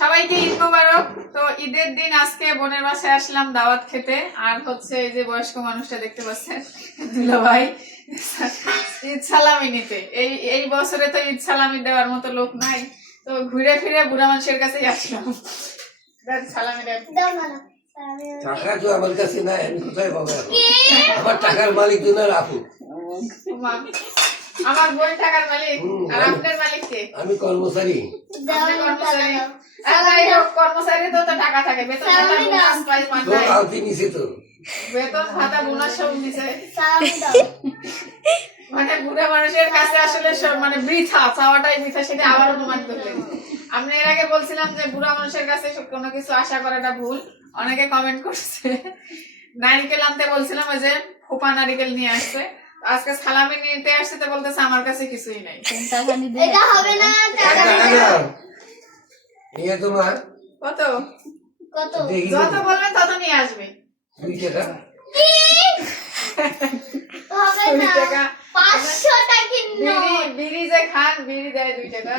সবাইকে ঈদ মোবারক। তো ঈদের দিন আজকে বোনের বাসায় আসলাম দাওয়াত খেতে। আর হচ্ছে এই যে বয়স্ক মানুষটা দেখতে পাচ্ছেন দুলা ভাই ঈদ সালামি নিতে। এই বছরে তো ঈদ সালামি দেওয়ার মতো লোক নাই, তো ঘুরে ফিরে বুড়া মানুষের কাছেই আসলাম। সালামি দেন। টাকা তো আমার কাছে নাই, আমি কোথায় পাবো এখন? আমার টাকার মালিক তো না রাখু। আমার বোন টাকার মালিক আর আপনার মালিক কে? আমি কর্মচারী। কর্মচারী তো টাকা থাকে, বেতন ভাতা বোনাস পাই তো আলতি নিছে তো। বেতন ভাতা বোনাস সব নিছে। মানে বুড়া মানুষের কাছে আসলে মানে বৃথা চাওয়াটাই বৃথা, সেটা আবার অনুমান করলেন। আমি এর আগে বলছিলাম যে বুড়া মানুষের কাছে কোনো কিছু আশা করাটা ভুল। অনেকে কমেন্ট করছে। নারিকেল আনতে বলছিলাম, ওই যে ফোপা নারিকেল নিয়ে আসছে। আজকে সালামি নিতে আসছে তো বলতেছে আমার কাছে কিছুই নাই। এটা হবে না, টাকা নিয়ে তোমার কত কত দেখি যত বলবেন তত নিয়ে আসবে। 2 টাকা। হবে 2 না, টাকা 500 টাকা বিড়ি যে খান, বিড়ি দেয় 2 টাকা।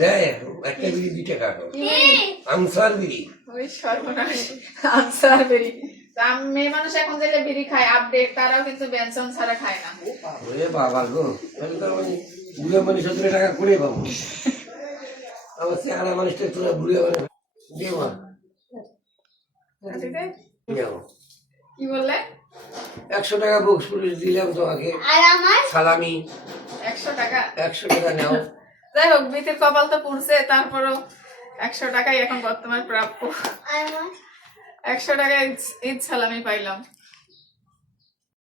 দেয় একটা বিড়ি 2 টাকা। আনসার বিড়ি। ওই সর্বনাশ, আনসার বিড়ি। তা মেয়ে মানুষ এখন যেটা বিড়ি খায় আপডেট, তারাও কিন্তু বেনসন ছাড়া খায় না। ওরে বাবা গো, তাহলে তো আমি বুড়া মানুষ 17 টাকা করে পাবো। আমার চেহারা মানুষটা তোরা বুড়া মানে দিয়ে মা নাও। কি বললে? 100 টাকা বক্স পুলিশ দিলাম তোমাকে, আর আমার সালামি 100 টাকা। 100 টাকা নাও। যাই হোক, বিতির কপাল তো পুড়ছে, তারপরও 100 টাকাই এখন বর্তমান প্রাপ্য। আমার 100 টাকায় ঈদ সালামি পাইলাম।